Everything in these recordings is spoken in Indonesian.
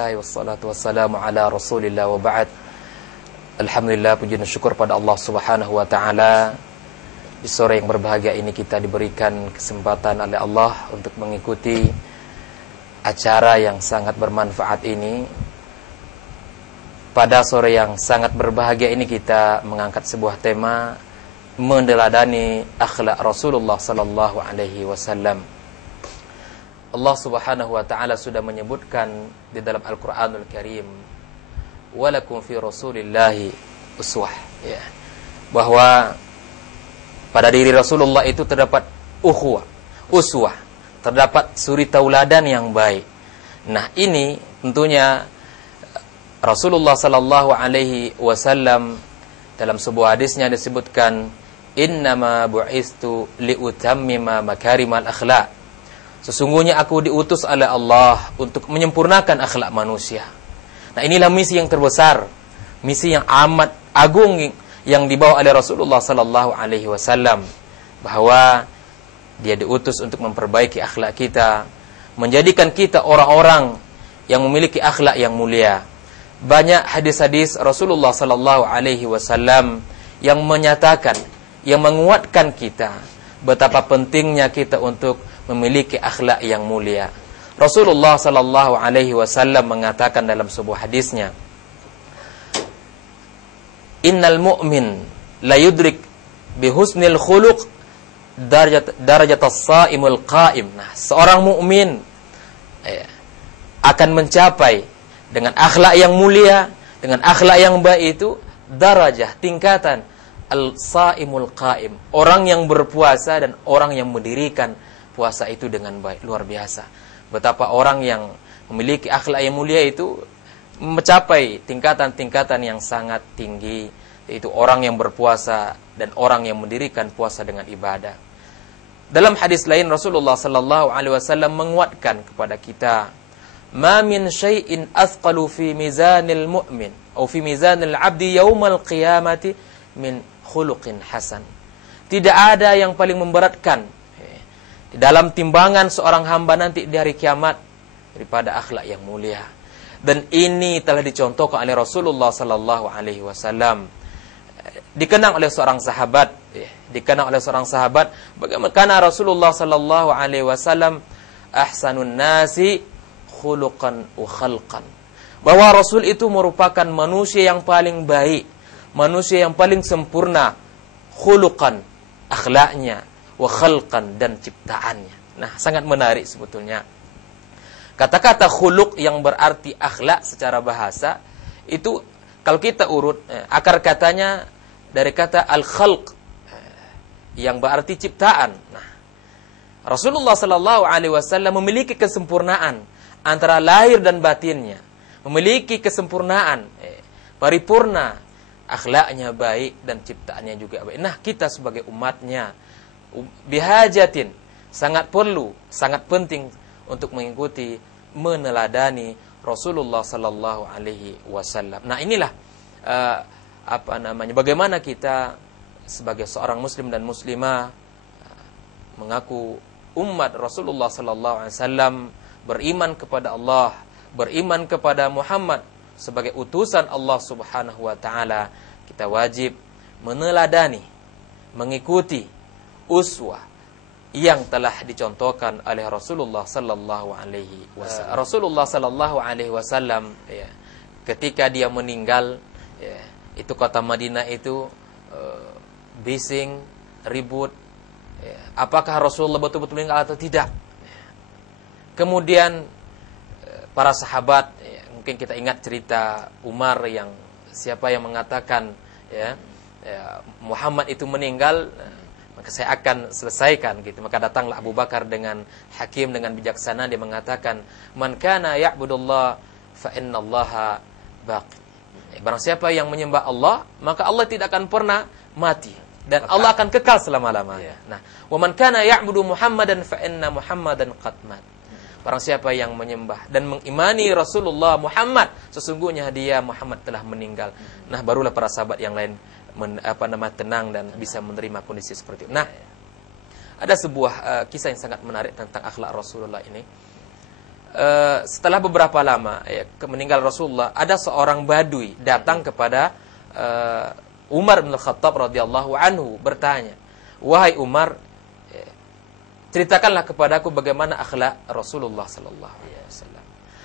Bismillah wassalatu wassalamu ala Rasulillah wa ba'd. Alhamdulillah, puji dan syukur pada Allah Subhanahu wa taala. Di sore yang berbahagia ini kita diberikan kesempatan oleh Allah untuk mengikuti acara yang sangat bermanfaat ini. Pada sore yang sangat berbahagia ini kita mengangkat sebuah tema meneladani akhlak Rasulullah sallallahu alaihi wasallam. Allah Subhanahu wa taala sudah menyebutkan di dalam Al-Qur'anul Karim, "Walakum fi Rasulillahi uswah." Ya. Bahwa pada diri Rasulullah itu terdapat uswah, terdapat suri tauladan yang baik. Nah, ini tentunya Rasulullah sallallahu alaihi wasallam dalam sebuah hadisnya disebutkan, "Innama bu'istu liutammima makarimal akhlaq." Sesungguhnya aku diutus oleh Allah untuk menyempurnakan akhlak manusia. Nah, inilah misi yang terbesar, misi yang amat agung yang dibawa oleh Rasulullah sallallahu alaihi wasallam, bahwa dia diutus untuk memperbaiki akhlak kita, menjadikan kita orang-orang yang memiliki akhlak yang mulia. Banyak hadis-hadis Rasulullah sallallahu alaihi wasallam yang menyatakan, yang menguatkan kita betapa pentingnya kita untuk memiliki akhlak yang mulia. Rasulullah sallallahu alaihi wasallam mengatakan dalam sebuah hadisnya, "Innal mu'min la yudrik bihusnil khuluq darajat as-saimul qa'im." Nah, seorang mukmin akan mencapai dengan akhlak yang mulia, dengan akhlak yang baik itu darajah, tingkatan al-saimul qa'im, orang yang berpuasa dan orang yang mendirikan puasa itu dengan baik. Luar biasa betapa orang yang memiliki akhlak yang mulia itu mencapai tingkatan-tingkatan yang sangat tinggi, yaitu orang yang berpuasa dan orang yang mendirikan puasa dengan ibadah. Dalam hadis lain Rasulullah sallallahu alaihi wasallam menguatkan kepada kita, "Ma min syai'in athqalu fi mizanil mu'min atau fi mizanil 'abdi yaumal qiyamati min khuluqin hasan." Tidak ada yang paling memberatkan di dalam timbangan seorang hamba nanti di hari kiamat daripada akhlak yang mulia. Dan ini telah dicontohkan oleh Rasulullah sallallahu alaihi wasallam. Dikenang oleh seorang sahabat, bagaimana Rasulullah sallallahu alaihi wasallam ahsanun nasi khuluqan wa khalqan. Bahwa Rasul itu merupakan manusia yang paling baik, manusia yang paling sempurna, khuluqan, akhlaknya, wa khalqan, dan ciptaannya. Nah, sangat menarik sebetulnya. Kata-kata khuluq yang berarti akhlak secara bahasa itu kalau kita urut akar katanya dari kata al-khalq yang berarti ciptaan. Nah, Rasulullah sallallahu alaihi wasallam memiliki kesempurnaan antara lahir dan batinnya, memiliki kesempurnaan paripurna, akhlaknya baik dan ciptaannya juga baik. Nah, kita sebagai umatnya bihajatin, sangat perlu, sangat penting untuk mengikuti, meneladani Rasulullah sallallahu alaihi wasallam. Nah, inilah bagaimana kita sebagai seorang muslim dan muslimah mengaku umat Rasulullah sallallahu alaihi wasallam, beriman kepada Allah, beriman kepada Muhammad sebagai utusan Allah Subhanahu wa taala. Kita wajib meneladani, mengikuti uswah yang telah dicontohkan oleh Rasulullah sallallahu alaihi wasallam. Rasulullah sallallahu alaihi wasallam ketika dia meninggal, itu kota Madinah itu bising, ribut. Apakah Rasulullah betul-betul meninggal atau tidak? Kemudian para sahabat, mungkin kita ingat cerita Umar yang siapa yang mengatakan Muhammad itu meninggal, maka saya akan selesaikan gitu. Maka datanglah Abu Bakar dengan hakim, dengan bijaksana, dia mengatakan, "Man kana ya'budullah fa innallaha baqi." Barang siapa yang menyembah Allah, maka Allah tidak akan pernah mati dan Allah akan kekal selama-lamanya. Nah, "Wa man kana ya'budu Muhammadan fa inna Muhammadan qad mat." Barang siapa yang menyembah dan mengimani Rasulullah Muhammad, sesungguhnya dia Muhammad telah meninggal. Nah, barulah para sahabat yang lain tenang dan bisa menerima kondisi seperti itu. Nah, ada sebuah kisah yang sangat menarik tentang akhlak Rasulullah ini. setelah beberapa lama meninggal Rasulullah, ada seorang badui datang kepada Umar bin Khattab radhiyallahu anhu bertanya, "Wahai Umar, ceritakanlah kepadaku bagaimana akhlak Rasulullah sallallahu alaihi wasallam."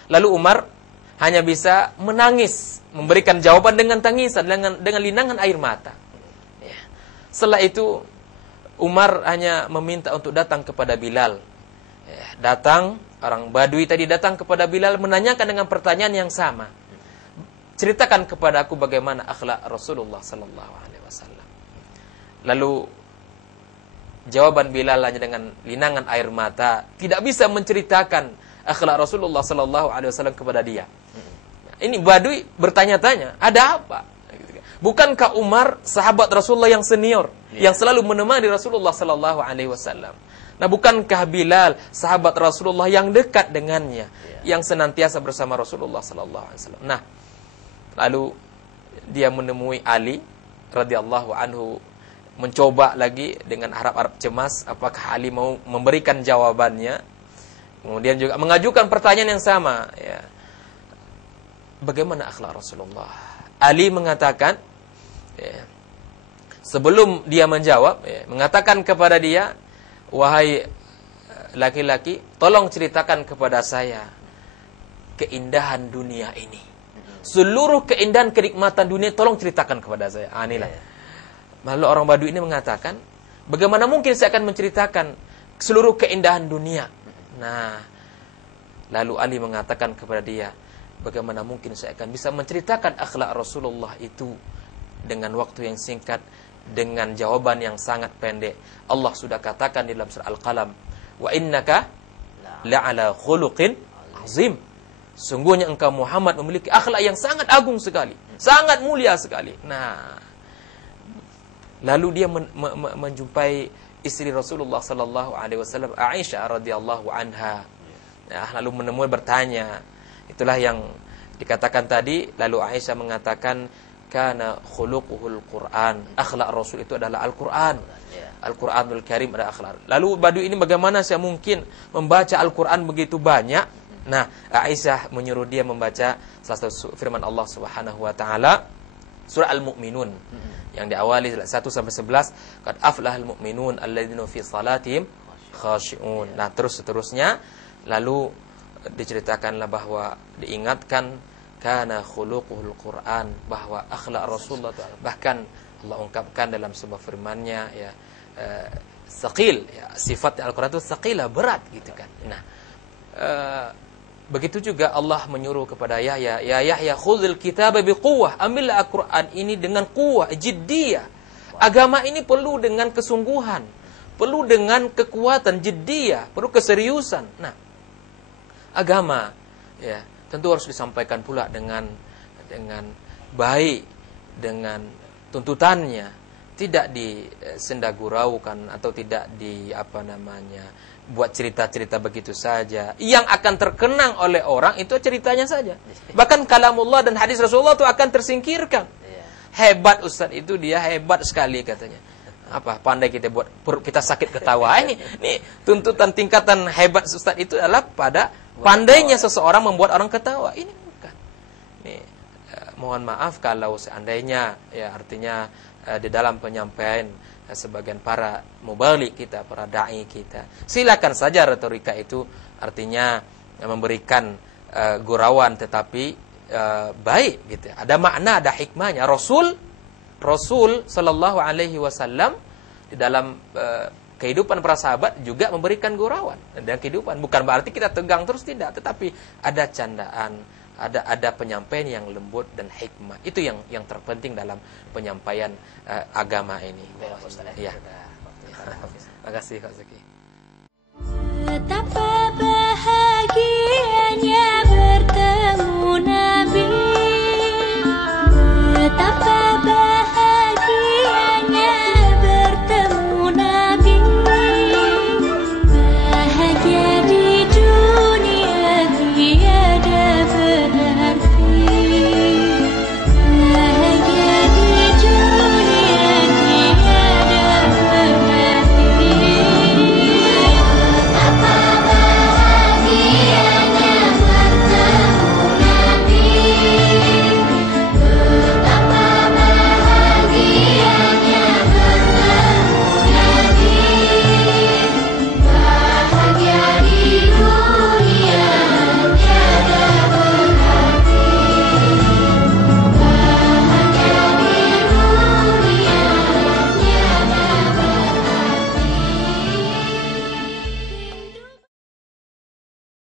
Lalu Umar hanya bisa menangis, memberikan jawaban dengan tangisan, dengan linangan air mata. Setelah itu Umar hanya meminta untuk datang kepada Bilal. Datang, orang Badui tadi datang kepada Bilal menanyakan dengan pertanyaan yang sama. Ceritakan kepada aku bagaimana akhlak Rasulullah sallallahu alaihi wasallam. Lalu jawaban Bilal hanya dengan linangan air mata, tidak bisa menceritakan akhlak Rasulullah sallallahu alaihi wasallam kepada dia. Ini Badui bertanya-tanya, ada apa? Bukankah Umar sahabat Rasulullah yang senior, yang selalu menemani Rasulullah sallallahu alaihi wasallam? Nah, bukankah Bilal sahabat Rasulullah yang dekat dengannya, yang senantiasa bersama Rasulullah sallallahu alaihi wasallam? Nah, lalu dia menemui Ali radhiyallahu anhu, mencoba lagi dengan harap-harap cemas apakah Ali mau memberikan jawabannya. Kemudian juga mengajukan pertanyaan yang sama, ya. Bagaimana akhlak Rasulullah? Ali mengatakan, ya, sebelum dia menjawab, ya, mengatakan kepada dia, "Wahai laki-laki, tolong ceritakan kepada saya keindahan dunia ini. Seluruh keindahan kenikmatan dunia tolong ceritakan kepada saya." Inilah. Lalu orang Badui ini mengatakan, bagaimana mungkin saya akan menceritakan seluruh keindahan dunia? Nah, lalu Ali mengatakan kepada dia, bagaimana mungkin saya akan bisa menceritakan akhlak Rasulullah itu dengan waktu yang singkat, dengan jawaban yang sangat pendek. Allah sudah katakan di dalam surah Al-Qalam, "Wa innaka la'ala khuluqin azim." Sungguhnya engkau Muhammad memiliki akhlak yang sangat agung sekali, sangat mulia sekali. Nah, lalu dia menjumpai istri Rasulullah sallallahu alaihi wasallam, Aisyah radhiyallahu anha. Nah, lalu menemui bertanya. Itulah yang dikatakan tadi. Lalu Aisyah mengatakan, kana khuluquhul Quran. Akhlak Rasul itu adalah Al-Quran. Al-Quranul Karim adalah akhlak. Lalu Badui ini bagaimana saya mungkin membaca Al-Quran begitu banyak? Nah, Aisyah menyuruh dia membaca salah satu firman Allah Subhanahu wa taala, surah Al-Mu'minun, yang diawali 1 sampai 11, qad aflahal mu'minun alladzina fi salatihim khashi'un. Nah, terus seterusnya. Lalu diceritakanlah bahwa diingatkan kana khuluquhul Quran, bahwa akhlak Rasulullah, bahkan Allah ungkapkan dalam sebuah firman-Nya, ya, saqil, ya, sifat Al-Quran itu saqilah, berat gitu kan. Nah, begitu juga Allah menyuruh kepada Yahya, ya Yahya khudhil kitaba biquwwah, ambillah Al-Quran ini dengan quwwah, jiddiyah. Agama ini perlu dengan kesungguhan, perlu dengan kekuatan, jiddiyah, perlu keseriusan. Nah, agama, ya, tentu harus disampaikan pula dengan baik, dengan tuntutannya, tidak disendaguraukan atau tidak buat cerita-cerita begitu saja yang akan terkenang oleh orang. Itu ceritanya saja. Bahkan kalamullah dan hadis Rasulullah itu akan tersingkirkan. Hebat Ustaz itu, dia hebat sekali katanya. Apa pandai kita buat perut kita sakit ketawa. Ini tuntutan tingkatan hebat Ustaz itu adalah pada pandainya seseorang membuat orang ketawa. Ini bukan. Mohon maaf kalau seandainya, ya, artinya di dalam penyampaian sebagian para mubalik kita, para dai kita, silakan saja retorika itu artinya memberikan gurauan tetapi baik gitu. Ada makna, ada hikmahnya. Rasul sallallahu alaihi wasallam di dalam kehidupan para sahabat juga memberikan gurauan dan kehidupan. Bukan berarti kita tegang terus, tidak, tetapi ada candaan, ada penyampaian yang lembut dan hikmah. Itu yang terpenting dalam penyampaian agama ini. Ya. Terima kasih Kak Zaki. Betapa bahagianya bertemu Nabi, betapa